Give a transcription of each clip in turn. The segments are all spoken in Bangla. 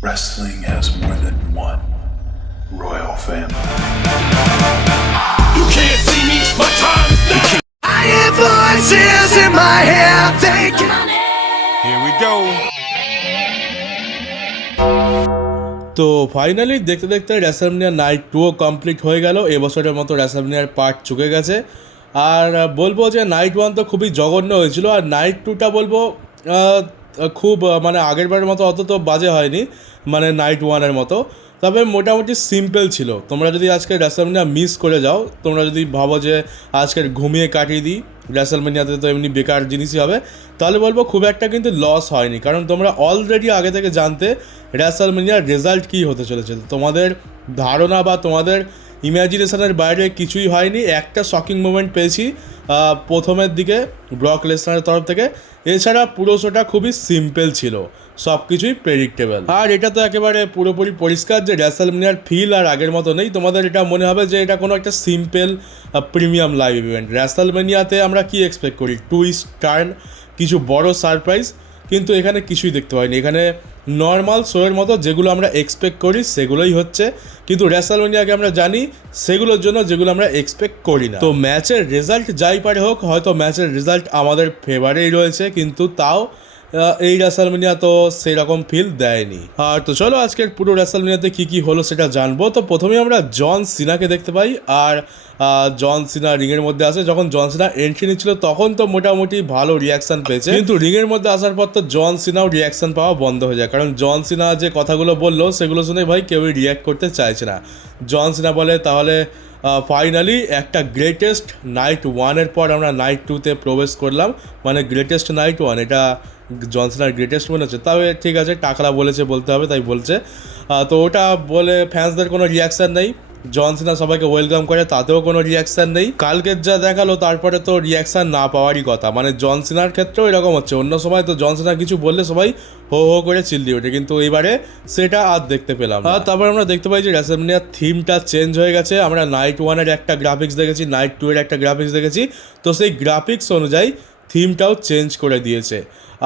Wrestling has more than one royal family. You can't see me, my time is now. I hear voices in my head thinking. Here we go. তো ফাইনালি দেখতে দেখতে রেসলম্যানিয়া নাইট 2ও কমপ্লিট হয়ে গেল। এবছরের মতো রেসলম্যানিয়ার পার্ট চুকে গেছে। আর বলবো যে নাইট 1 তো খুবই জঘন্য হয়েছিল, আর নাইট 2টা বলবো খুব মানে আগেরবারের মতো অত তো বাজে হয়নি, মানে নাইট 1-এর মতো, তবে মোটামুটি সিম্পল ছিল। তোমরা যদি আজকে রেসলম্যানিয়া মিস করে যাও, তোমরা যদি ভাবো যে আজকের ঘুমিয়ে কাটিয়ে দিই, রেসলম্যানিয়াতে তো এমনি বেকার জিনিসই হবে, তাহলে বলবো খুব একটা কিন্তু লস হয়নি, কারণ তোমরা অলরেডি আগে থেকে জানতে রেসলম্যানিয়ার রেজাল্ট কী হতে চলেছে। তোমাদের ধারণা বা তোমাদের ইমাজিনেশনের বাইরে কিছুই হয়নি। একটা শকিং মোমেন্ট পেয়েছি প্রথমের দিকে ব্রক লেসনারের তরফ থেকে, এছাড়া পুরো শোটা খুবই সিম্পল ছিল, সব কিছুই প্রেডিক্টেবল। আর এটা তো একেবারে পুরোপুরি পরিষ্কার যে রেসলম্যানিয়ার ফিল আর আগের মতো নেই। তোমাদের এটা মনে হবে যে এটা কোনো একটা সিম্পল প্রিমিয়াম লাইভ ইভেন্ট। রেসলম্যানিয়াতে আমরা কি এক্সপেক্ট করি, টুইস্ট, টার্ন, কিছু বড় সারপ্রাইজ, কিন্তু এখানে কিছুই দেখতে পাইনি। এখানে নর্মাল শোয়ের মতো যেগুলো আমরা এক্সপেক্ট করি সেগুলোই হচ্ছে, কিন্তু রেসলম্যানিয়াকে আমরা জানি সেগুলোর জন্য যেগুলো আমরা এক্সপেক্ট করি না। তো ম্যাচের রেজাল্ট যাই পারে হোক, হয়তো ম্যাচের রেজাল্ট আমাদের ফেভারেই রয়েছে, কিন্তু তাও এই রেসলম্যানিয়া তো সেরকম ফিল দেয়নি। আর তো চলো আজকের পুরো রেসলম্যানিয়াতে কী কী হলো সেটা জানবো। তো প্রথমেই আমরা জন সিনাকে দেখতে পাই, আর জন সিনা রিংয়ের মধ্যে আসে। যখন জন সিনা এন্ট্রি নিচ্ছিল তখন তো মোটামুটি ভালো রিয়াকশান পেয়েছে, কিন্তু রিংয়ের মধ্যে আসার পর তো জন সিনাও রিয়াকশান পাওয়া বন্ধ হয়ে যায়, কারণ জন সিনা যে কথাগুলো বললো সেগুলো শুনে ভাই কেউই রিয়াক্ট করতে চাইছে না। জন সিনা বলে, তাহলে ফাইনালি একটা গ্রেটেস্ট নাইট 1-এর পর আমরা নাইট 2-তে প্রবেশ করলাম, মানে গ্রেটেস্ট নাইট 1, এটা জন সিনার গ্রেটেস্ট মনে হচ্ছে। তবে ঠিক আছে, টাকলা বলেছে বলতে হবে, তাই বলছে। তো ওটা বলে ফ্যান্সদের কোনো রিয়াকশান নেই। জন সিনা সবাইকে ওয়েলকাম করে, তাতেও কোনো রিয়াকশান নেই। কালকের যা দেখালো তারপরে তো রিয়াকশান না পাওয়ারই কথা, মানে জন সিনার ক্ষেত্রেও এরকম হচ্ছে। অন্য সময় তো জন সিনা কিছু বললে সবাই হো হো করে চিল্লি ওঠে, কিন্তু এবারে সেটা আর দেখতে পেলাম না। তারপর আমরা দেখতে পাই যে রেসলম্যানিয়ার থিমটা চেঞ্জ হয়ে গেছে। আমরা নাইট 1-এর একটা গ্রাফিক্স দেখেছি, নাইট 2-এর একটা গ্রাফিক্স দেখেছি, তো সেই গ্রাফিক্স অনুযায়ী থিমটাও চেঞ্জ করে দিয়েছে।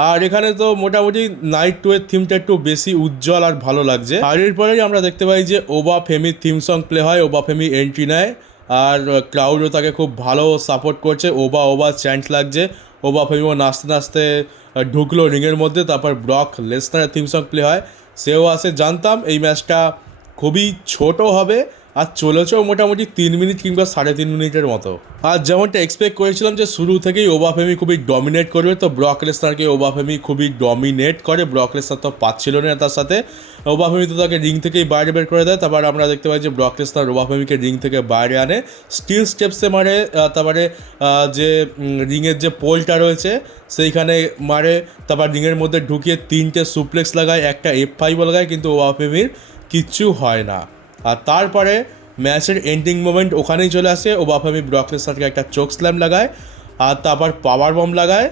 আর এখানে তো মোটামুটি নাইট 2-এর থিমটা একটু বেশি উজ্জ্বল আর ভালো লাগছে। আর এরপরেই আমরা দেখতে পাই যে ওবা ফেমির থিম সং প্লে হয়, ওবা ফেমি এন্ট্রি নেয়, আর ক্রাউডও তাকে খুব ভালো সাপোর্ট করছে। ওবা ওবা চ্যান্ট লাগছে, ওবা ফেমিও নাচতে নাচতে ঢুকলো রিংয়ের মধ্যে। তারপর ব্রক লেসনারের থিম সং প্লে হয়, সেও আসে। জানতাম এই ম্যাচটা খুবই ছোট হবে, আর চলেছেও মোটামুটি 3 মিনিট কিংবা 3.5 মিনিটের মতো। আর যেমনটা এক্সপেক্ট করেছিলাম যে শুরু থেকেই ওবা ফেমি খুবই ডমিনেট করবে, তো ব্রক লেসনারকে ওবা ফেমি খুবই ডমিনেট করে। ব্রক লেসনার তো পাচ্ছিল না তার সাথে, ওবা ফেমি তো তাকে রিং থেকেই বাইরে বের করে দেয়। তারপর আমরা দেখতে পাই যে ব্রক লেসনার ওবা ফেমিকে রিং থেকে বাইরে আনে, স্টিল স্টেপসে মারে, তারপরে যে রিংয়ের যে পোলটা রয়েছে সেইখানে মারে, তারপর রিংয়ের মধ্যে ঢুকিয়ে 3টে সুপ্লেক্স লাগায়, একটা F5 লাগায়, কিন্তু ওবা ফেমির কিচ্ছু হয় না। আর তারপরে ম্যাচের এন্ডিং মোমেন্ট ওখানেই চলে আসে। ওবা ফেমি ব্রক লেসনারকে একটা চোক স্ল্যাম লাগায়, আর তারপর পাওয়ার বম লাগায়,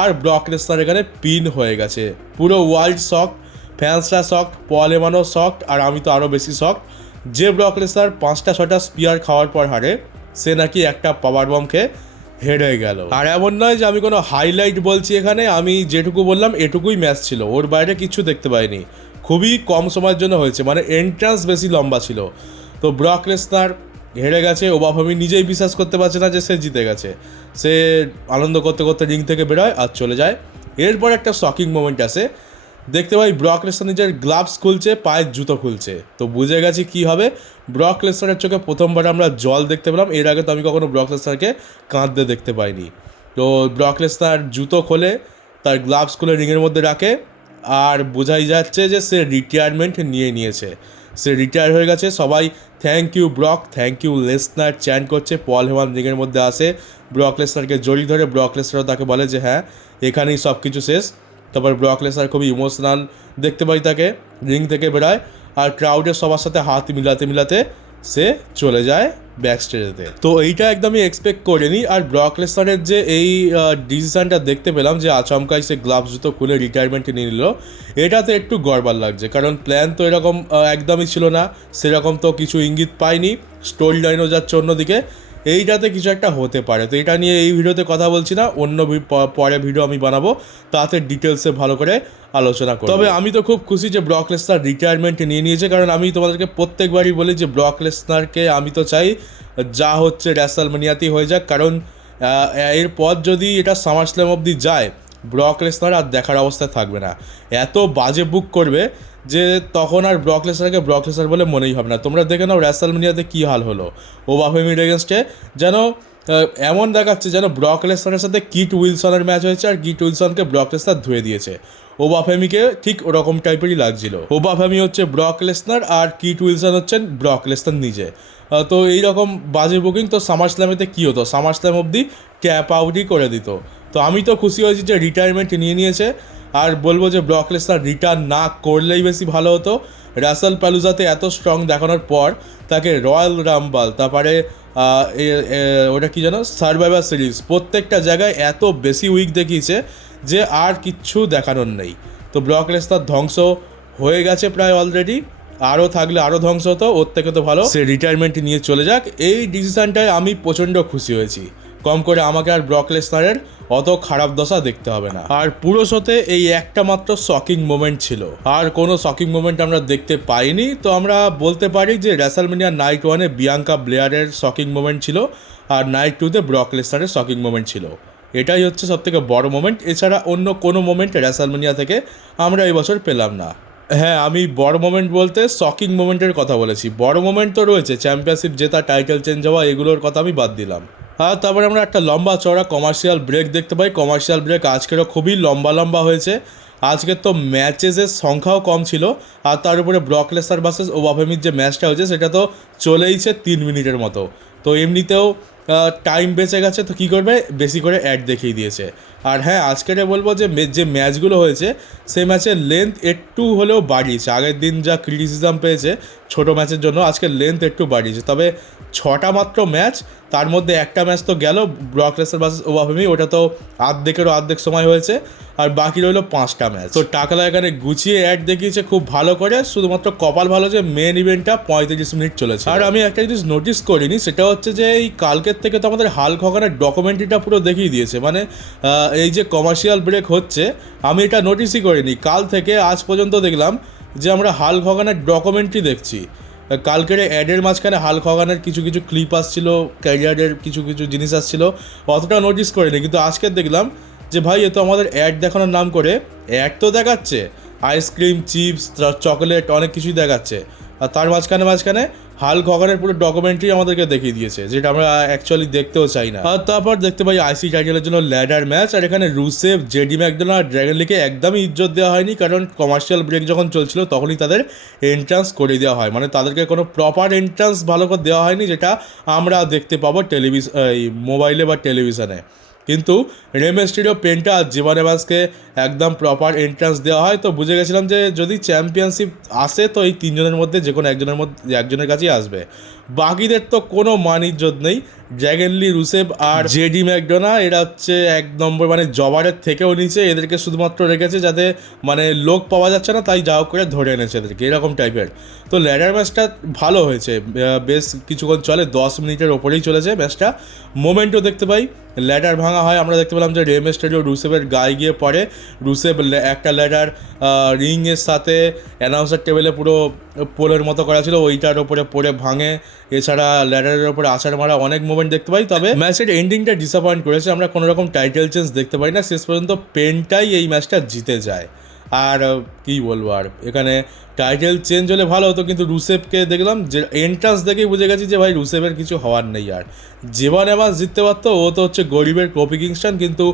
আর ব্রক লেসনার এখানে পিন হয়ে গেছে। পুরো ওয়ার্ল্ড শক, ফ্যান্সরা শক, পল হেমানও শক, আর আমি তো আরও বেশি শক যে ব্রক লেসনার 5টা-6টা স্পিয়ার খাওয়ার পর হারে, সে নাকি একটা পাওয়ার বম খেয়ে হেরে গেল। আর এমন নয় যে আমি কোনো হাইলাইট বলছি এখানে, আমি যেটুকু বললাম এটুকুই ম্যাচ ছিল, ওর বাইরে কিছু দেখতে পাইনি। খুবই কম সময়ের জন্য হয়েছে, মানে এন্ট্রান্স বেশি লম্বা ছিল। তো ব্রক লেসনার হেরে গেছে, ওবা ফেমি নিজেই বিশ্বাস করতে পারছে না যে সে জিতে গেছে। সে আনন্দ করতে করতে রিং থেকে বেরোয় আর চলে যায়। এরপর একটা শকিং মোমেন্ট আসে, দেখতে পাই ব্রক লেসনার নিজের গ্লাভস খুলছে, পায়ের জুতো খুলছে। তো বুঝে গেছি কী হবে। ব্রক লেসনারের চোখে প্রথমবার আমরা জল দেখতে পেলাম, এর আগে তো আমি কখনো ব্রক লেসনারকে কাঁদতে দেখতে পাইনি। তো ব্রক লেসনার জুতো খোলে, তার গ্লাভস খুলে রিংয়ের মধ্যে রাখে, আর বোঝাই যাচ্ছে যে সে রিটায়ারমেন্ট নিয়ে নিয়েছে, সে রিটায়ার হয়ে গেছে। সবাই thank you Brock, thank you Lesnar chant করছে। পল হেমান রিংয়ের মধ্যে আসে, ব্রক লেসনারকে জড়িয়ে ধরে। ব্রক লেসনারও তাকে বলে যে হ্যাঁ এখানেই সব কিছু শেষ। তারপর ব্রক লেসনার খুবই ইমোশনাল দেখতে পাই তাকে, রিং থেকে বেরোয়, আর ক্রাউডের সবার সাথে হাত মিলাতে মিলাতে সে চলে যায় ব্যাক স্টেজেতে। তো এইটা একদমই এক্সপেক্ট করিনি। আর ব্রক লেসনারের যে এই ডিসিশনটা দেখতে পেলাম যে আচমকাই সে গ্লাভস জুতো খুলে রিটায়ারমেন্টে নিয়ে নিল, এটাতে একটু গড়বড় লাগছে, কারণ প্ল্যান তো এরকম একদমই ছিল না, সেরকম তো কিছু ইঙ্গিত পাইনি, স্টোরি লাইনও যাচ্ছে অন্যদিকে। এইটাতে কিছু একটা হতে পারে। তো এটা নিয়ে এই ভিডিওতে কথা বলছি না, অন্য পরে ভিডিও আমি বানাবো, তাতে ডিটেলসে ভালো করে আলোচনা করব। তবে আমি তো খুব খুশি যে ব্রক লেসনার রিটায়ারমেন্ট নিয়ে নিয়েছে, কারণ আমি তোমাদেরকে প্রত্যেকবারই বলি যে ব্রক লেসনারকে আমি তো চাই যা হচ্ছে রেসলম্যানিয়াতেই হয়ে যাক, কারণ এরপর যদি এটা সামারস্ল্যাম অবধি যায় ব্রক লেসনার আর দেখার অবস্থায় থাকবে না। এত বাজে বুক করবে যে তখন আর ব্রক লেসনারকে ব্রক লেসনার বলে মনেই হবে না। তোমরা দেখে নাও রেসলম্যানিয়াতে কী হাল হলো ওবাফেমির এগেনস্টে, যেন এমন দেখাচ্ছে যেন ব্রক লেসনারের সাথে কিট উইলসনের ম্যাচ হয়েছে আর কিট উইলসনকে ব্রক লেসনার ধুয়ে দিয়েছে। ওবাফেমিকে ঠিক ওরকম টাইপেরই লাগছিল। ওবাফেমি হচ্ছে ব্রক লেসনার আর কিট উইলসন হচ্ছেন ব্রক লেসনার নিজে। তো এইরকম বাজে বুকিং তো সামারস্ল্যামেতে কী হতো, সামারস্ল্যাম অবধি ট্যাপ আউটই করে দিত। তো আমি তো খুশি হয়েছি যে রিটায়ারমেন্ট নিয়ে নিয়েছে, আর বলবো যে ব্রক লেসনার রিটার্ন না করলেই বেশি ভালো হতো। রাসেল প্যালুজাতে এত স্ট্রং দেখানোর পর তাকে রয়্যাল রাম্বল, তারপরে ওটা কি জানো, সার্ভাইভার সিরিজ, প্রত্যেকটা জায়গায় এত বেশি উইক দেখিয়েছে যে আর কিচ্ছু দেখানোর নেই। তো ব্রক লেসনার ধ্বংস হয়ে গেছে প্রায় অলরেডি, আরও থাকলে আরও ধ্বংস হতো, ওর থেকে তো ভালো সে রিটায়ারমেন্ট নিয়ে চলে যাক। এই ডিসিশনটায় আমি প্রচণ্ড খুশি হয়েছি, কম করে আমাকে আর ব্রক লেসনারের অত খারাপ দশা দেখতে হবে না। আর পুরো শোতে এই একটা মাত্র শকিং মোমেন্ট ছিল, আর কোনো শকিং মোমেন্ট আমরা দেখতে পাইনি। তো আমরা বলতে পারি যে রেসলম্যানিয়া নাইট 1-এ বিয়াঙ্কা ব্লেয়ারের শকিং মোমেন্ট ছিল, আর নাইট 2-তে ব্রক লেসনারের শকিং মোমেন্ট ছিল। এটাই হচ্ছে সবথেকে বড় মোমেন্ট, এছাড়া অন্য কোনো মোমেন্ট রেসলম্যানিয়া থেকে আমরা এই বছর পেলাম না। হ্যাঁ, আমি বড় মোমেন্ট বলতে শকিং মোমেন্টের কথা বলেছি। বড় মোমেন্ট তো রয়েছে, চ্যাম্পিয়নশিপ জেতা, টাইটেল চেঞ্জ হওয়া, এগুলোর কথা আমি বাদ দিলাম। আর তারপরে আমরা একটা লম্বা চওড়া কমার্শিয়াল ব্রেক দেখতে পাই। কমার্শিয়াল ব্রেক আজকেরও খুবই লম্বা হয়েছে। আজকের তো ম্যাচেসের সংখ্যাও কম ছিল, আর তার উপরে ব্রক লেসনার ভার্সেস ওবাফেমির যে ম্যাচটা হয়েছে সেটা তো চলেইছে 3 মিনিটের মতো। তো এমনিতেও টাইম বেঁচে গেছে, তো কী করবে, বেশি করে অ্যাড দেখিয়ে দিয়েছে। আর হ্যাঁ, আজকের বলবো যে যে ম্যাচগুলো হয়েছে সেই ম্যাচের লেন্থ একটু হলেও বাড়িয়েছে। আগের দিন যা ক্রিটিসিজম পেয়েছে ছোটো ম্যাচের জন্য, আজকের লেন্থ একটু বাড়িয়েছে। তবে 6টা মাত্র ম্যাচ, তার মধ্যে একটা ম্যাচ তো গেল ব্রক লেসনার ভার্সেস ওবাফেমি, ওটা তো অর্ধেকেরও অর্ধেক সময় হয়েছে, আর বাকি রইলো 5টা ম্যাচ। তো টাকলা এখানে গুছিয়ে অ্যাড দেখিয়েছে খুব ভালো করে, শুধুমাত্র কপাল ভালো যে মেন ইভেন্টটা 35 মিনিট চলেছে। আর আমি একটা জিনিস নোটিস করিনি, সেটা হচ্ছে যে এই কালকের থেকে তো আমাদের হাল্ক হগানের ডকুমেন্টারিটা পুরো দেখিয়ে দিয়েছে। মানে এই যে কমার্শিয়াল ব্রেক হচ্ছে, আমি এটা নোটিসই করিনি। কাল থেকে আজ পর্যন্ত দেখলাম যে আমরা হাল্ক হগানের ডকুমেন্টারি দেখছি। কালকের অ্যাডের মাঝখানে হাল্ক হগানের কিছু ক্লিপ আসছিল, ক্যারিয়ারের কিছু জিনিস আসছিল, অতটা নোটিস করিনি। কিন্তু আজকে দেখলাম যে ভাই এ তো আমাদের অ্যাড দেখানোর নাম করে অ্যাড তো দেখাচ্ছে, আইসক্রিম, চিপস, চকলেট, অনেক কিছুই দেখাচ্ছে, আর তার মাঝখানে হাল্ক হগানের পুরো ডকুমেন্টারি আমাদেরকে দেখিয়ে দিয়েছে, যেটা আমরা অ্যাকচুয়ালি দেখতেও চাই না। আর তারপর দেখতে পাই আইসি টাইটেলের জন্য ল্যাডার ম্যাচ, আর এখানে রুসেভ, জেডি ম্যাকডোনাল্ড আর ড্র্যাগন লিকে একদমই ইজ্জত দেওয়া হয়নি, কারণ কমার্শিয়াল ব্রেক যখন চলছিল তখনই তাদের এন্ট্রান্স করে দেওয়া হয়। মানে তাদেরকে কোনো প্রপার এন্ট্রান্স ভালো করে দেওয়া হয়নি, যেটা আমরা দেখতে পাবো এই মোবাইলে বা টেলিভিশনে। কিন্তু রে মিস্টেরিও, পেন্টা আর জিভান এভান্সকে একদম প্রপার এন্ট্রান্স দেওয়া হয়। তো বুঝে গেছিলাম যে যদি চ্যাম্পিয়নশিপ আসে তো এই 3 জনের মধ্যে যে কোনো একজনের কাছেই আসবে, বাকিদের তো কোনো মান ইজ্জত নেই। ড্র্যাগন লি, রুসেভ আর জেডি ম্যাকডোনাল্ড এরা হচ্ছে 1 নম্বর, মানে জবারের থেকেও নিচে। এদেরকে শুধুমাত্র রেখেছে যাতে মানে লোক পাওয়া যাচ্ছে না, তাই যা হোক করে ধরে এনেছে এদেরকে, এরকম টাইপের। তো ল্যাডার ম্যাচটা ভালো হয়েছে, বেশ কিছুক্ষণ চলে, 10 মিনিটের ওপরেই চলেছে ম্যাচটা। মোমেন্টও দেখতে পাই, ল্যাডার ভাঙা হয়। আমরা দেখতে পেলাম যে রে মিস্টেরিও রুসেভের গায়ে গিয়ে পড়ে, রুসেভ একটা ল্যাডার রিংয়ের সাথে অ্যানাউন্সার টেবিলে পুরো পোলের মতো করা ছিল, ওইটার ওপরে পড়ে ভাঙে। এছাড়া ল্যাডারের ওপরে আছাড় মারা অনেক মোমেন্ট দেখতে পাই। তবে ম্যাচের এন্ডিংটা ডিসঅ্যাপয়েন্ট করেছে, আমরা কোনো রকম টাইটেল চেঞ্জ দেখতে পাই না। শেষ পর্যন্ত পেনটাই এই ম্যাচটা জিতে যায়। আর কি বলবো, আর এখানে টাইটেল চেঞ্জ হলে ভালো হতো, কিন্তু রুসেভকে দেখলাম যে এন্ট্রান্স দেখেই বুঝে গেছি যে ভাই রুসেভের কিছু হওয়ার নেই। আর জিভান এভান্স জিততে পারতো, ও তো হচ্ছে গরিবের কোফি কিংস্টন, কিন্তু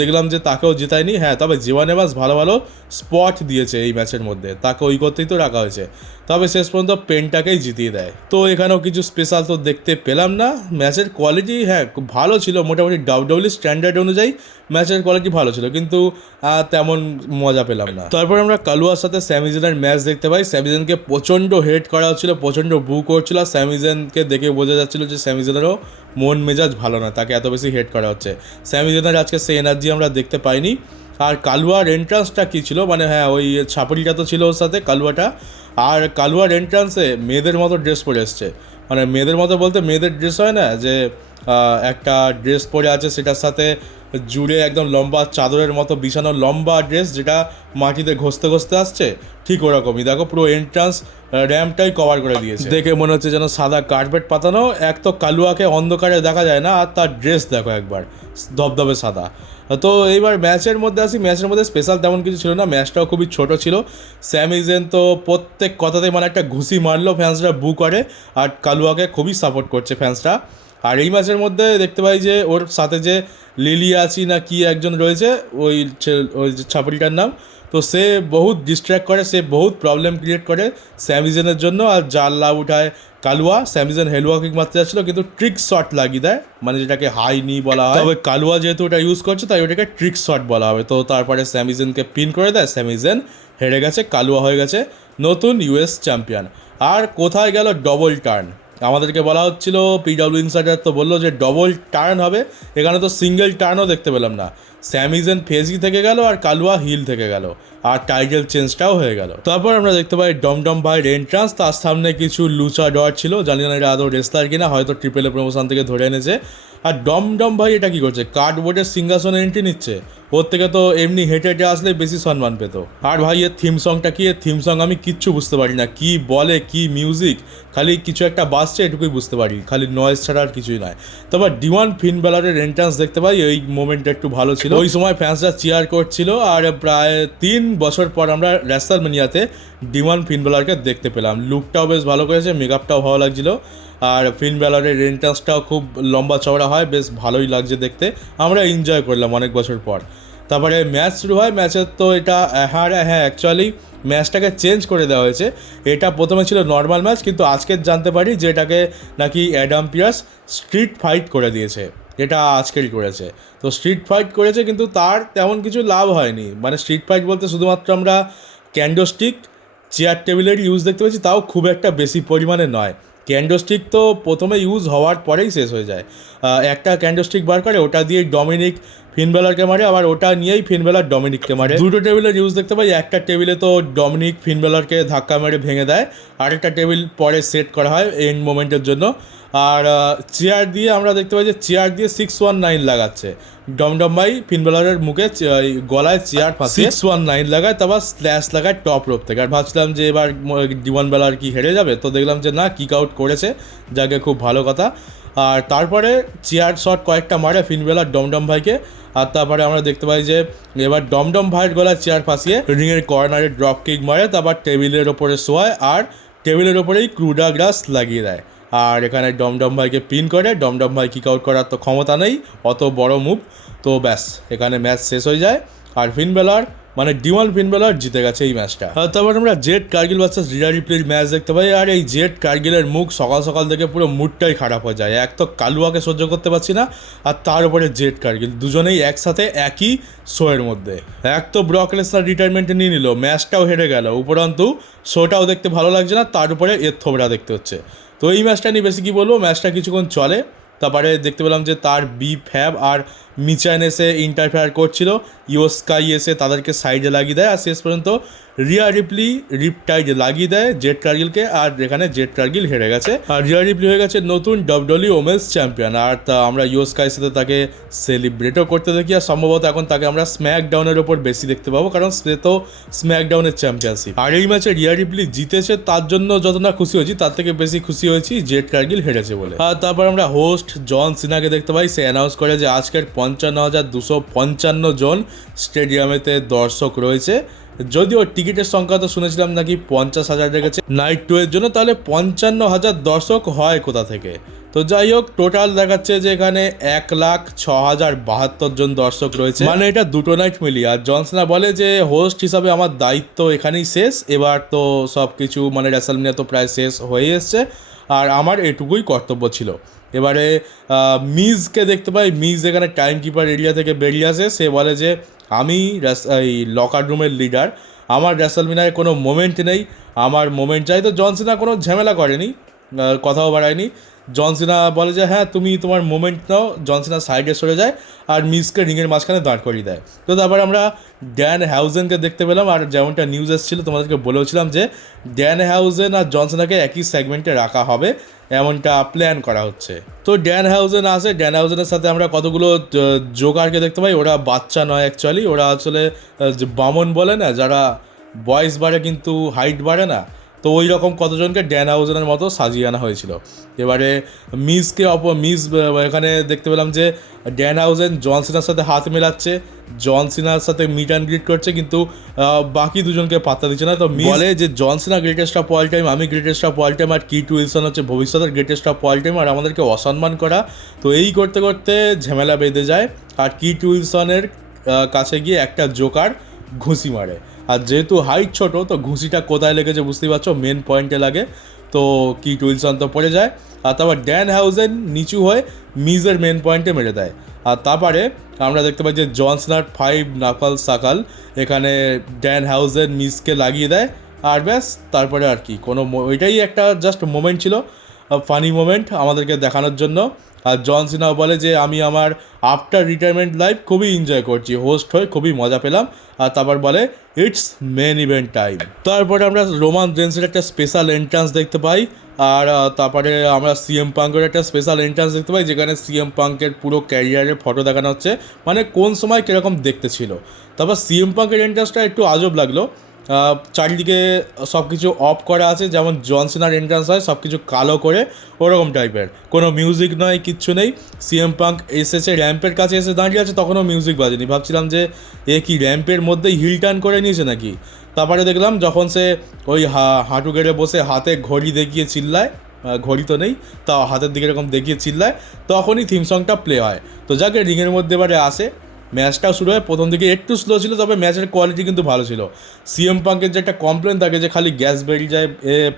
দেখলাম যে তাকেও জেতায়নি। হ্যাঁ, তবে জিভান এভান্স ভালো স্পট দিয়েছে এই ম্যাচের মধ্যে, তাকে ওই করতেই তো রাখা হয়েছে। তবে শেষ পর্যন্ত পেনটাকেই জিতিয়ে দেয়। তো এখানেও কিছু স্পেশাল তো দেখতে পেলাম না। ম্যাচের কোয়ালিটি হ্যাঁ খুব ভালো ছিল, মোটামুটি ডাব্লিউডব্লিউ স্ট্যান্ডার্ড অনুযায়ী ম্যাচের কোয়ালিটি ভালো ছিল, কিন্তু তেমন মজা পেলাম না। তারপর আমরা কালুয়ার সাথে স্যামি জেনের ম্যাচ দেখতে পাই। স্যামি জেনকে প্রচণ্ড হেট করা হচ্ছিল, প্রচণ্ড বু করছিল। স্যামি জেনকে দেখে বোঝা যাচ্ছিল যে স্যামি জেনেরও মন মেজাজ ভালো না, তাকে এত বেশি হেট করা হচ্ছে। স্যামি জেনের আজকে সেই এনার্জি আমরা দেখতে পাইনি। আর কালুয়ার এন্ট্রান্সটা কী ছিল, মানে হ্যাঁ ওই ছাপড়িটা তো ছিল ওর সাথে কালুয়াটা, আর কালুয়ার এন্ট্রান্সে মেয়েদের মতো ড্রেস পরে এসছে। মানে মেয়েদের মতো বলতে মেয়েদের ড্রেস হয় না যে একটা ড্রেস পরে আছে সেটার সাথে জুড়ে একদম লম্বা চাদরের মতো বিছানো লম্বা ড্রেস যেটা মাটিতে ঘষতে ঘষতে আসছে, ঠিক ওরকমই। দেখো পুরো এন্ট্রান্স র্যাম্পটাই কভার করে দিয়েছে, দেখে মনে হচ্ছে যেন সাদা কার্পেট পাতানো। এক তো কালুয়াকে অন্ধকারে দেখা যায় না, আর তার ড্রেস দেখো একবার ধবধবে সাদা। তো এইবার ম্যাচের মধ্যে আসি। ম্যাচের মধ্যে স্পেশাল তেমন কিছু ছিল না, ম্যাচটাও খুবই ছোট ছিল। স্যামি জেন তো প্রত্যেক কথাতেই মানে একটা ঘুষি মারলো, ফ্যান্সরা বু করে, আর কালুয়াকে খুবই সাপোর্ট করছে ফ্যান্সরা। আর এই ম্যাচের মধ্যে দেখতে পাই যে ওর সাথে যে লিলিয়াচি না কি একজন রয়েছে, ওই ছাপড়িটার নাম, তো সে বহুত ডিস্ট্র্যাক্ট করে, সে বহুত প্রবলেম ক্রিয়েট করে স্যামিজেনের জন্য। আর জাল লাভ উঠায় কালুয়া, স্যামিজেন হেলওয়াকিং মারতে যাচ্ছিলো কিন্তু ট্রিক শট লাগিয়ে দেয়, মানে যেটাকে হাই নি বলা হয়। তবে কালুয়া যেহেতু ওটা ইউজ করছে তাই ওটাকে ট্রিক শট বলা হবে। তো তারপরে স্যামিজেনকে পিন করে দেয়, স্যামিজেন হেরে গেছে, কালুয়া হয়ে গেছে নতুন ইউএস চ্যাম্পিয়ন। আর কোথায় গেল ডবল টার্ন? আমাদেরকে বলা হচ্ছিল, পিডব্লিউ ইনসাইডার তো বললো যে ডবল টার্ন হবে, এখানে তো সিঙ্গেল টার্নও দেখতে পেলাম না। স্যামিজেন ফেজি থেকে গেল আর কালুয়া হিল থেকে গেল, আর টাইটেল চেঞ্জটাও হয়ে গেল। তারপর আমরা দেখতে পাই ডমডম ভাইয়ের এন্ট্রান্স, তার সামনে কিছু লুচা ডট ছিল, জানি না এটা আদৌ রেসলার কিনা, হয়তো ট্রিপল এ প্রমোশন থেকে ধরে এনেছে। আর ডমডম ভাই এটা কি করছে, কার্ডবোর্ডের সিংহাসনে এন্ট্রি নিচ্ছে, ওর থেকে তো এমনি হেঁটে হেঁটে আসলে বেশি সম্মান পেত। আর ভাই এর থিম সংটা কি, এর থিম সং আমি কিচ্ছু বুঝতে পারি না, কি বলে কি মিউজিক, খালি কিছু একটা বাজছে এটুকুই বুঝতে পারি, খালি নয়েজ ছাড়া আর কিছুই নয়। তবে ডিওয়ান ফিন ব্যালরের এন্ট্রান্স দেখতে পাই, এই মোমেন্টটা একটু ভালো ছিল, ওই সময় ফ্যান্সরা চিয়ার করছিল। আর প্রায় 3 বছর পর আমরা রেসলম্যানিয়াতে ডিওয়ান ফিন ব্যালরকে দেখতে পেলাম, লুকটাও বেশ ভালো করেছে, মেকআপটাও ভালো লাগছিল। আর ফিন ব্যালরের এন্ট্রান্সটাও খুব লম্বা চওড়া হয়, বেশ ভালোই লাগছে দেখতে, আমরা এনজয় করলাম অনেক বছর পর। তারপরে ম্যাচ শুরু হয়, ম্যাচের তো এটা হ্যাঁ অ্যাকচুয়ালি ম্যাচটাকে চেঞ্জ করে দেওয়া হয়েছে। এটা প্রথমে ছিল নর্মাল ম্যাচ, কিন্তু আজকে জানতে পারি যে এটাকে নাকি অ্যাডাম পিয়ার্স স্ট্রিট ফাইট করে দিয়েছে, এটা আজকেরই করেছে। তো স্ট্রিট ফাইট করেছে কিন্তু তার তেমন কিছু লাভ হয়নি, মানে স্ট্রিট ফাইট বলতে শুধুমাত্র আমরা ক্যান্ডোস্টিক চেয়ার টেবিলের ইউজ দেখতে পাচ্ছি, তাও খুব একটা বেশি পরিমাণে নয়। ক্যান্ডোস্টিক তো প্রথমে ইউজ হওয়ার পরেই শেষ হয়ে যায়, একটা ক্যান্ডোস্টিক বার করে ওটা দিয়েই ডমিনিক ফিন ব্যালরকে মারে, আবার ওটা নিয়েই ফিন ব্যালর ডমিনিককে মারে। দুটো টেবিলের ইউজ দেখতে পাই, একটা টেবিলে তো ডমিনিক ফিন ব্যালরকে ধাক্কা মেরে ভেঙে দেয়, আরেকটা টেবিল পরে সেট করা হয় এন্ড মোমেন্টের জন্য। আর চেয়ার দিয়ে আমরা দেখতে পাই যে চেয়ার দিয়ে 619 লাগাচ্ছে ডমডম ভাই, ফিন ব্যালরের মুখে গলায় চেয়ার ফাঁসিয়ে 619 লাগায়, তারপর স্ল্যাশ লাগায় টপ রোপ থেকে। আর ভাবছিলাম যে এবার ডিওয়ান ব্যালর কি হেরে যাবে, তো দেখলাম যে না, কিক আউট করেছে, যাকে খুব ভালো কথা। আর তারপরে চেয়ার শট কয়েকটা মারে ফিন ব্যালর ডমডম ভাইকে। আর তারপরে আমরা দেখতে পাই যে এবার ডমডম ভাইয়ের গলায় চেয়ার ফাঁসিয়ে রিংয়ের কর্নারে ড্রপ কিক মারে, তারপর টেবিলের ওপরে শোয়ায় আর টেবিলের ওপরেই ক্রুডা গ্রাস লাগিয়ে দেয়। আর এখানে ডমডম ভাইকে পিন করে, ডমডম ভাই কিক আউট করার তো ক্ষমতা নেই, অত বড় মুভ, তো ব্যাস এখানে ম্যাচ শেষ হয়ে যায়। আর ফিন ব্যালর মানে ডিওয়ান ফিন ব্যালর জিতে গেছে এই ম্যাচটা। তারপর আমরা জেড কার্গিল ভার্সেস রিয়া রিপ্লির ম্যাচ দেখতে পাই। আর এই জেড কার্গিলের মুখ সকাল সকাল থেকে পুরো মুডটাই খারাপ হয়ে যায়, এক তো কালুয়াকে সহ্য করতে পারছি না, আর তার উপরে জেড কার্গিল, দুজনেই একসাথে একই শোয়ের মধ্যে। এক তো ব্রক লেসনার রিটায়ারমেন্টে নিয়ে নিল, ম্যাচটাও হেরে গেল, উপরন্তু শোটাও দেখতে ভালো লাগছে না, তার উপরে এর থোবরা দেখতে হচ্ছে। তো এই ম্যাচটা নিয়ে বেশি কী বলবো, ম্যাচটা কিছুক্ষণ চলে, তারপরে দেখতে পেলাম যে তার বি ফ্যাব আর মিচাইন এসে ইন্টারফেয়ার করছিল, ইওস্কাই এসে তাদেরকে সাইডে লাগিয়ে দেয়, আর শেষ পর্যন্ত রিয়া রিপ্লি রিপটাইড লাগিয়ে দেয় জেড কার্গিলকে, আর এখানে জেড কার্গিল হেরে গেছে। আর রিয়া রিপ্লি হয়ে গেছে নতুন ডব্লিউডব্লিউই ওমেন্স চ্যাম্পিয়ন। আর তা আমরা ইওস্কাইয়ের সাথে তাকে সেলিব্রেটও করতে দেখি, আর সম্ভবত এখন তাকে আমরা স্ম্যাকডাউনের ওপর বেশি দেখতে পাবো, কারণ সে তো স্ম্যাকডাউনের চ্যাম্পিয়নশিপ। আর এই ম্যাচে রিয়া রিপ্লি জিতেছে, তার জন্য যত না খুশি হয়েছি তার থেকে বেশি খুশি হয়েছি জেড কার্গিল হেরেছে বলে। আর তারপর আমরা হোস্ট জন সিনাকে দেখতে পাই, সে অ্যানাউন্স করে যে আজকের 55,255 জন স্টেডিয়ামেতে দর্শক রয়েছে, যদিও টিকিটের সংখ্যা তো শুনেছিলাম নাকি 50,000 রেখেছে নাইট 2 এর জন্য, তাহলে 55,000 দর্শক হয় কোথা থেকে? তো যাই হোক, টোটাল দেখাচ্ছে যে এখানে 1,06,072 জন দর্শক রয়েছে, মানে এটা দুটো নাইট মিলিয়ে। আর জনসনা বলে যে হোস্ট হিসাবে আমার দায়িত্ব এখানেই শেষ, এবার তো সব কিছু মানে রেসলম্যানিয়া তো প্রায় শেষ হয়ে এসছে, আর আমার এটুকুই কর্তব্য ছিল। এবারে মিজকে দেখতে পাই, মিজ এখানে টাইম কিপার এরিয়া থেকে বেরিয়ে আসে, সে বলে যে আমি এই লকার রুমের লিডার, আমার রেসলম্যানিয়ায় কোনো মোমেন্ট নেই, আমার মোমেন্ট চাই। তো জন সিনা কোনো ঝামেলা করেনি, কথাও বাড়ায়নি। জন সিনা বলে যে হ্যাঁ তুমি তোমার মোমেন্ট নাও, জন সিনা সাইডে সরে যায় আর মিজকে রিংয়ের মাঝখানে দাঁড় করিয়ে দেয়। তো তারপরে আমরা ড্যান হ্যাউজেনকে দেখতে পেলাম, আর যেমনটা নিউজ এসেছিলো তোমাদেরকে বলেছিলাম যে ড্যান হ্যাউজেন আর জন সিনাকে একই সেগমেন্টে রাখা হবে, এমনটা প্ল্যান করা হচ্ছে। তো ড্যান হ্যাউজেন আসে, ড্যান হ্যাউজেনের সাথে আমরা কতগুলো জোকারকে দেখতে পাই। ওরা বাচ্চা নয় অ্যাকচুয়ালি, ওরা আসলে যে বামন বলে না, যারা বয়স বাড়ে কিন্তু হাইট বাড়ে না, তো ওই রকম কতজনকে ড্যান হাউজেনের মতো সাজিয়ে আনা হয়েছিল। এবারে মিজ এখানে দেখতে পেলাম যে ড্যান হাউজেন জন সিনার সাথে হাত মেলাচ্ছে, জন সিনার সাথে মিট অ্যান্ড গ্রিট করছে, কিন্তু বাকি দুজনকে পাত্তা দিচ্ছে না। তো বলে যে John Cena greatest of all time, আমি গ্রেটেস্ট অফ অল টাইম, আর কিট উইলসন হচ্ছে ভবিষ্যতের গ্রেটেস্ট অফ অল টাইম, আর আমাদেরকে অসম্মান করা। তো এই করতে করতে ঝামেলা বেঁধে যায়, আর কিট উইলসনের কাছে গিয়ে একটা জোকার ঘুষি মারে। আর যেহেতু হাইট ছোটো, তো ঘুষিটা কোথায় লেগেছে বুঝতেই পারছো, মেন পয়েন্টে লাগে। তো কিট উইলসন তো পড়ে যায়, আর তারপর ড্যান হাউজেন নিচু হয়ে মিজের মেন পয়েন্টে মেরে দেয়। আর তারপরে আমরা দেখতে পাই যে জন সিনার 5 নাকাল সাকাল এখানে ড্যান হাউজেন মিজকে লাগিয়ে দেয়, আর ব্যাস তারপরে আর কি কোনো ওইটাই একটা জাস্ট মোমেন্ট ছিল, ফানি মোমেন্ট আমাদেরকে দেখানোর জন্য। আর জন সিনাও বলে যে আমি আমার আফটার রিটায়ারমেন্ট লাইফ খুবই এনজয় করছি, হোস্ট হয়ে খুবই মজা পেলাম। আর তারপর বলে ইটস মেন ইভেন্ট টাইম। তারপরে আমরা রোমান রেন্সের একটা স্পেশাল এন্ট্রান্স দেখতে পাই, আর তারপরে আমরা সিএম পাঙ্কের একটা স্পেশাল এন্ট্রান্স দেখতে পাই, যেখানে সিএম পাঙ্কের পুরো ক্যারিয়ারের ফটো দেখানো হচ্ছে, মানে কোন সময় কীরকম দেখতে ছিল। তারপর সিএম পাঙ্কের এন্ট্রান্সটা একটু আজব লাগলো, চারিদিকে সব কিছু অফ করা আছে, যেমন জন সিনার এন্ট্রান্স হয় সব কিছু কালো করে, ওরকম টাইপের, কোনো মিউজিক নয়, কিচ্ছু নেই। সিএম পাঙ্ক এসেছে, র্যাম্পের কাছে এসে দাঁড়িয়ে আছে, তখনও মিউজিক বাজেনি। ভাবছিলাম যে এ কি র্যাম্পের মধ্যেই হিল টার্ন করে নিয়েছে নাকি। তারপরে দেখলাম যখন সে ওই হাঁটু গেড়ে বসে হাতে ঘড়ি দেখিয়ে চিল্লায়, ঘড়ি তো নেই, তাও হাতের দিকে এরকম দেখিয়ে চিল্লায়, তখনই থিম সংটা প্লে হয়। তো যাকে রিংয়ের মধ্যে এবারে আসে, ম্যাচটাও শুরু হয়। প্রথম দিকে একটু স্লো ছিল, তবে ম্যাচের কোয়ালিটি কিন্তু ভালো ছিল। সিএম পাঙ্কের যে একটা কমপ্লেন থাকে যে খালি গ্যাস বেরিয়ে যায়,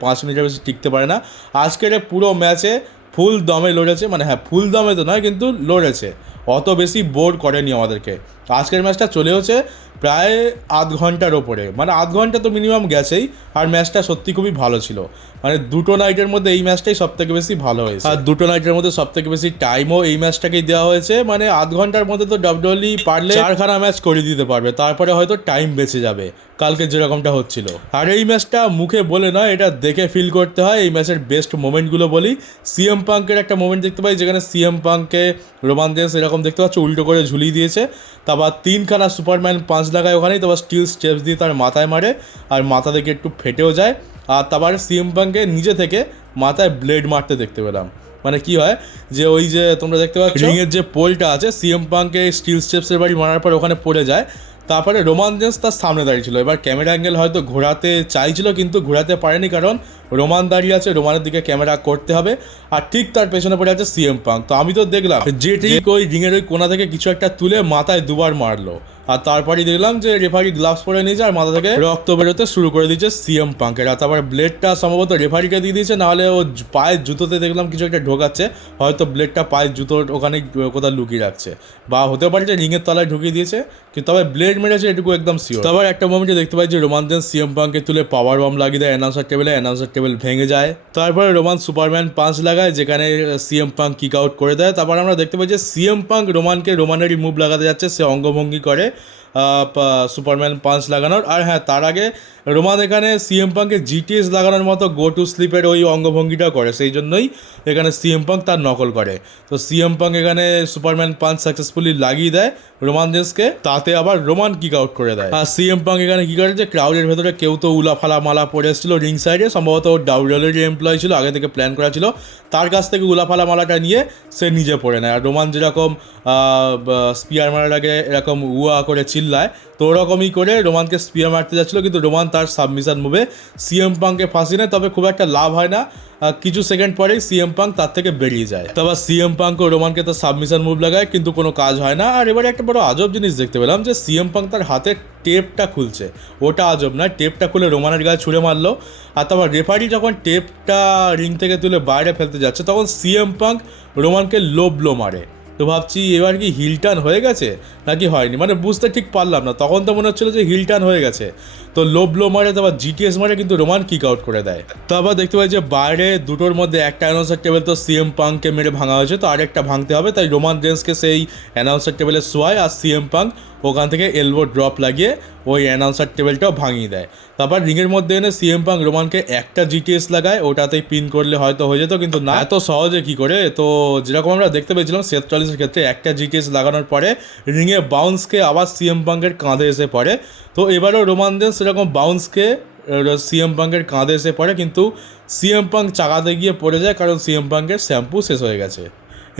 5 মিনিটের বেশি টিকতে পারে না, আজকের পুরো ম্যাচে ফুল দমে লড়েছে, মানে হ্যাঁ ফুল দমে তো নয় কিন্তু লড়েছে, অত বেশি বোর করেনি আমাদেরকে। আজকের ম্যাচটা চলেওছে প্রায় আধ ঘন্টার ওপরে, মানে আধ ঘন্টা তো মিনিমাম গেছেই, আর ম্যাচটা সত্যি খুবই ভালো ছিল। মানে দুটো নাইটের মধ্যে এই ম্যাচটাই সবথেকে বেশি ভালো হয়েছে, আর দুটো নাইটের মধ্যে সবথেকে বেশি টাইমও এই ম্যাচটাকেই দেওয়া হয়েছে। মানে আধ ঘন্টার মধ্যে তো ডাব্লিউডব্লিউই পারলে 4খানা ম্যাচ করে দিতে পারবে, তারপরে হয়তো টাইম বেঁচে যাবে, কালকে যেরকমটা হচ্ছিল। আর এই ম্যাচটা মুখে বলে নয়, এটা দেখে ফিল করতে হয়। এই ম্যাচের বেস্ট মোমেন্টগুলো বলি, সিএম পাঙ্কের একটা মোমেন্ট দেখতে পাই, যেখানে সিএম পাঙ্ককে রোমান রেন্স এরকম দেখতে পাচ্ছ উল্টো করে ঝুলিয়ে দিয়েছে, তারপর 3খানা সুপারম্যান পাঁচ লাগায় ওখানেই, তারপর স্টিল স্টেপস দিয়ে তার মাথায় মারে, আর মাথা থেকে একটু ফেটেও যায়। আর তারপর সিএম পাঙ্ককে নিজে থেকে মাথায় ব্লেড মারতে দেখতে পেলাম। মানে কি হয় যে ওই যে তোমরা দেখতে পাচ্ছ রিংয়ের যে পোলটা আছে, সিএম পাঙ্ককে স্টিল স্টেপসের বাড়ি মারার পর ওখানে পড়ে যায়, তারপরে রোমান রেন্স তার সামনে দাঁড়িয়ে ছিল। এবার ক্যামেরা অ্যাঙ্গেল হয়তো ঘোরাতে চাইছিল কিন্তু ঘোরাতে পারেনি, কারণ রোমান দাঁড়িয়ে আছে, রোমানের দিকে ক্যামেরা করতে হবে, আর ঠিক তার পেছনে পড়ে আছে সিএম পাঙ্ক। তো আমি তো দেখলাম যে ঠিক ওই রিংয়ের ওই কোনা থেকে কিছু একটা তুলে মাথায় দুবার মারলো, আর তারপরেই দেখলাম যে রেফারি গ্লাভস পরে নিয়েছে, আর মাথা থেকে রক্ত বেরোতে শুরু করে দিয়েছে সিএম পাঙ্কের। আর তারপর ব্লেডটা সম্ভবত রেফারিকে দিয়ে দিয়েছে, নাহলে ও পায়ের জুতোতে দেখলাম কিছু একটা ঢোকাচ্ছে, হয়তো ব্লেডটা পায়ের জুতোর ওখানে কোথাও লুকিয়ে রাখছে, বা হতে পারে যে রিংয়ের তলায় ঢুকিয়ে দিয়েছে, কিন্তু তবে ব্লেড মেরেছে এটুকু একদম শিওর। তারপর একটা মোমেন্টে দেখতে পাই যে রোমান রেন্স সিএম পাঙ্কে তুলে পাওয়ার বম লাগিয়ে দেয় অ্যানাউন্সার টেবিলে, অ্যানাউন্সার টেবিল ভেঙে যায়। তারপরে রোমান সুপারম্যান পাঁচ লাগায়, যেখানে সিএম পাঙ্ক কিক আউট করে দেয়। তারপর আমরা দেখতে পাই যে সিএম পাঙ্ক রোমানেরই মুভ লাগাতে যাচ্ছে, সে অঙ্গভঙ্গি করে সুপারম্যান পাঞ্চ লাগানোর। আর হ্যাঁ, তার আগে রোমান এখানে সিএম পাঙ্কে জিটিএস লাগানোর মতো গো টু স্লিপের ওই অঙ্গভঙ্গিটাও করে, সেই জন্যই এখানে সিএম পাঙ্ক তার নকল করে। তো সিএম পাঙ্ক এখানে সুপারম্যান পাঞ্চ সাকসেসফুলি লাগিয়ে দেয় রোমান রেন্সকে, তাতে আবার রোমান কিক আউট করে দেয়। আর সিএম পাঙ্ক এখানে কি করে যে ক্রাউডের ভেতরে কেউ তো উলাফালা মালা পড়ে এসেছিল রিং সাইডে, সম্ভবত ডাব্লিউডব্লিউই এমপ্লয়ি ছিল, আগে থেকে প্ল্যান করা ছিল, তার কাছ থেকে উলাফালা মালাটা নিয়ে সে নিজে পড়ে নেয়। আর রোমান যেরকম স্পিয়ার মারার আগে এরকম উয়া করে চিল্লায়, তো ওরকমই করে রোমানকে স্পিয়ার মারতে যাচ্ছিলো, কিন্তু রোমান তার সাবমিশন মুভে সিএম পাঙ্ককে ফাঁসিয়ে নেয়, তবে খুব একটা লাভ হয় না। কিছু সেকেন্ড পরেই সিএম পাঙ্ক তার থেকে বেরিয়ে যায়। তারপর সিএম পাঙ্ক ও রোমানকে তো সাবমিশন মুভ লাগায়, কিন্তু কোনো কাজ হয় না। আর এবারে একটা বড় আজব জিনিস দেখতে পেলাম যে সিএম পাঙ্ক তার হাতের টেপটা খুলছে, ওটা আজব নয়, টেপটা খুলে রোমানের গায়ে ছুঁড়ে মারলো। আর তারপর রেফারি যখন টেপটা রিং থেকে তুলে বাইরে ফেলতে যাচ্ছে, তখন সিএম পাঙ্ক রোমানকে লো ব্লো মারে। তো ভাবছি এবার কি হিল টার্ন হয়ে গেছে নাকি হয়নি, মানে বুঝতে ঠিক পারলাম না। তখন তো মনে হচ্ছিলো যে হিল টার্ন হয়ে গেছে, তো লো ব্লো মারে তারপর জিটিএস মারে কিন্তু রোমান কিক আউট করে দেয়। তারপর দেখতে পাই যে বাইরে দুটোর মধ্যে একটা অ্যানাউন্সার টেবিল তো সিএম পাঙ্ককে মেরে ভাঙা হয়েছে, তো আরেকটা ভাঙতে হবে, তাই রোমান রেন্সকে সেই অ্যানাউন্সার টেবিলে শোয়ায় আর সিএম পাঙ্ক ওখান থেকে এলবো ড্রপ লাগিয়ে ওই অ্যানাউন্সার টেবিলটাও ভাঙিয়ে দেয়। তারপর রিংয়ের মধ্যে এনে সিএম পাঙ্ক রোমানকে একটা জিটিএস লাগায়, ওটাতেই পিন করলে হয়তো হয়ে যেত, কিন্তু না, এত সহজে কি করে। তো যেরকম আমরা দেখতে পেয়েছিলাম সেথ রলিন্সের ক্ষেত্রে একটা জিটিএস লাগানোর পরে রিংয়ে বাউন্সকে আবার সিএম পাঙ্কের কাঁধে এসে পড়ে, তো এবারও রোমান রেন্স সেরকম বাউন্সকে সিএম পাঙ্কের কাঁধে এসে পড়ে, কিন্তু সিএম পাঙ্ক চাকাতে গিয়ে পড়ে যায় কারণ সিএম পাঙ্কের শ্যাম্পু শেষ হয়ে গেছে।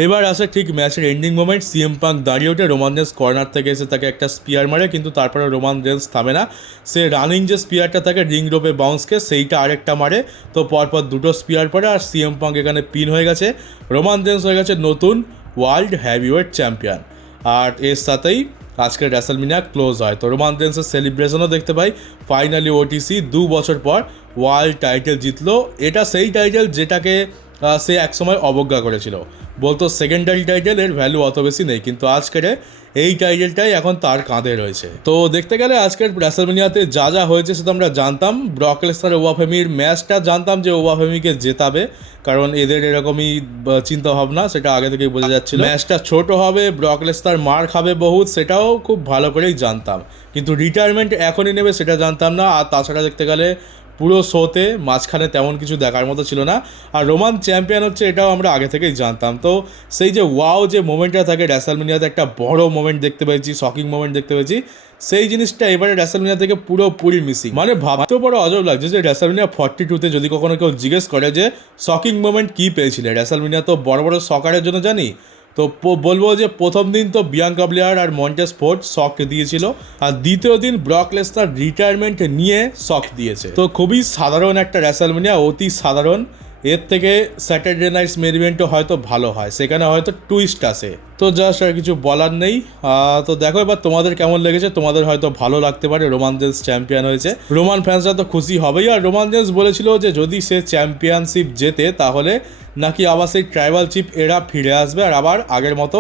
এবার আসে ঠিক ম্যাচের এন্ডিং মোমেন্ট, সিএম পাঙ্ক দাঁড়িয়ে ওঠে, রোমান রেন্স কর্নার থেকে এসে তাকে একটা স্পিয়ার মারে, কিন্তু তারপরে রোমান রেন্স থামে না, সে রানিং যে স্পিয়ারটা থাকে রিং রোপে বাউন্সকে সেইটা আরেকটা মারে, তো পরপর দুটো স্পিয়ার পরে আর সিএম পাঙ্ক এখানে পিন হয়ে গেছে, রোমান রেন্স হয়ে গেছে নতুন ওয়ার্ল্ড হেভিওয়েট চ্যাম্পিয়ন। আর এর সাথেই আজকের রেসলম্যানিয়া ক্লোজ হয়। তো রোমান রেন্সের সেলিব্রেশনও দেখতে পাই, ফাইনালি ওটিসি 2 বছর পর ওয়ার্ল্ড টাইটেল জিতলো। এটা সেই টাইটেল যেটাকে সে একসময় অবজ্ঞা করেছিল, বলতো সেকেন্ডারি টাইটেল এর ভ্যালু অত বেশি নেই, কিন্তু আজকের এই টাইটেলটাই এখন তার কাঁধে রয়েছে। তো দেখতে গেলে আজকের রেসলম্যানিয়াতে যা যা হয়েছে সেটা আমরা জানতাম। ব্রক লেসনার ওভাফেমির ম্যাচটা জানতাম যে ওভাফেমিকে জেতাবে, কারণ এদের এরকমই চিন্তা ভাবনা, সেটা আগে থেকেই বোঝা যাচ্ছিল। ম্যাচটা ছোট হবে, ব্রক লেসনার মার খাবে বহুত, সেটাও খুব ভালো করেই জানতাম, কিন্তু রিটায়ারমেন্ট এখনই নেবে সেটা জানতাম না। আর তাছাড়া দেখতে গেলে পুরো শোতে মাঝখানে তেমন কিছু দেখার মতো ছিল না, আর রোমান চ্যাম্পিয়ন হচ্ছে এটাও আমরা আগে থেকেই জানতাম। তো সেই যে ওয়াও যে মোমেন্টটা থাকে রেসলম্যানিয়াতে, একটা বড় মোমেন্ট দেখতে পেয়েছি, শকিং মোমেন্ট দেখতে পেয়েছি, সেই জিনিসটা এবারে রেসলম্যানিয়া থেকে পুরোপুরি মিসিং। মানে ভাবতেও বড় অজব লাগছে যে রেসলম্যানিয়া 42-তে যদি কখনো কেউ জিজ্ঞেস করে যে শকিং মোমেন্ট কী পেয়েছিলে রেসলম্যানিয়া, তো বড় বড় শকারের জন্য জানি, তো বলবো যে প্রথম দিন তো বিয়াঙ্কা ব্লেয়ার আর মন্টেস ফোর্ড শক দিয়েছিল, আর দ্বিতীয় দিন ব্রক লেসনার রিটায়ারমেন্ট নিয়ে শক দিয়েছে। তো খুবই সাধারণ একটা রেসলম্যানিয়া, অতি সাধারণ। এর থেকে স্যাটারডে নাইটস মেন ইভেন্টও হয়তো ভালো হয়, সেখানে হয়তো টুইস্ট আসে। তো জাস্ট আর কিছু বলার নেই। তো দেখো এবার তোমাদের কেমন লেগেছে, তোমাদের হয়তো ভালো লাগতে পারে রোমান রেন্স চ্যাম্পিয়ন হয়েছে, রোমান ফ্যান্সরা তো খুশি হবেই। আর রোমান রেন্স বলেছিল যে যদি সে চ্যাম্পিয়নশিপ জেতে তাহলে নাকি আবার সেই ট্রাইবাল চিফ এরা ফিরে আসবে আর আবার আগের মতো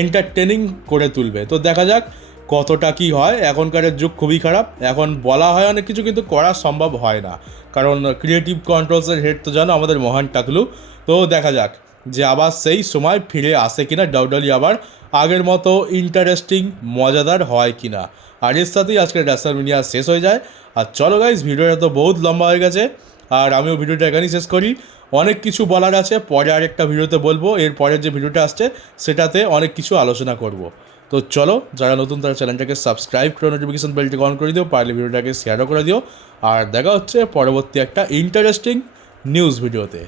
এন্টারটেনিং করে তুলবে। তো দেখা যাক কতটা কি হয়। এখনকার যুগ খুবই খারাপ, এখন বলা হয় অনেক কিছু কিন্তু করা সম্ভব হয় না, কারণ ক্রিয়েটিভ কন্ট্রোলসের হেড তো জানো আমাদের মহান টাকলু। তো দেখা যাক যে আবার সেই সময় ফিরে আসে কিনা, ডাউডলি আবার আগের মতো ইন্টারেস্টিং মজাদার হয় কিনা। আর এর সাথেই আজকের রেসলম্যানিয়া শেষ হয়ে যায়। আর চলো গাইস, ভিডিওটা তো বহুত লম্বা হয়ে গেছে, আর আমিও ভিডিওটা এখানেই শেষ করি। অনেক কিছু বলার আছে, পরে আরেকটা ভিডিওতে বলবো, এর পরের যে ভিডিওটা আসছে সেটাতে অনেক কিছু আলোচনা করব। তো চলো, যারা নতুন তারা চ্যানেলটাকে সাবস্ক্রাইব করে নোটিফিকেশন বেলটিকে অন করে দিও, পারলে ভিডিওটাকে শেয়ারও করে দিও। আর দেখা হচ্ছে পরবর্তী একটা ইন্টারেস্টিং নিউজ ভিডিওতে।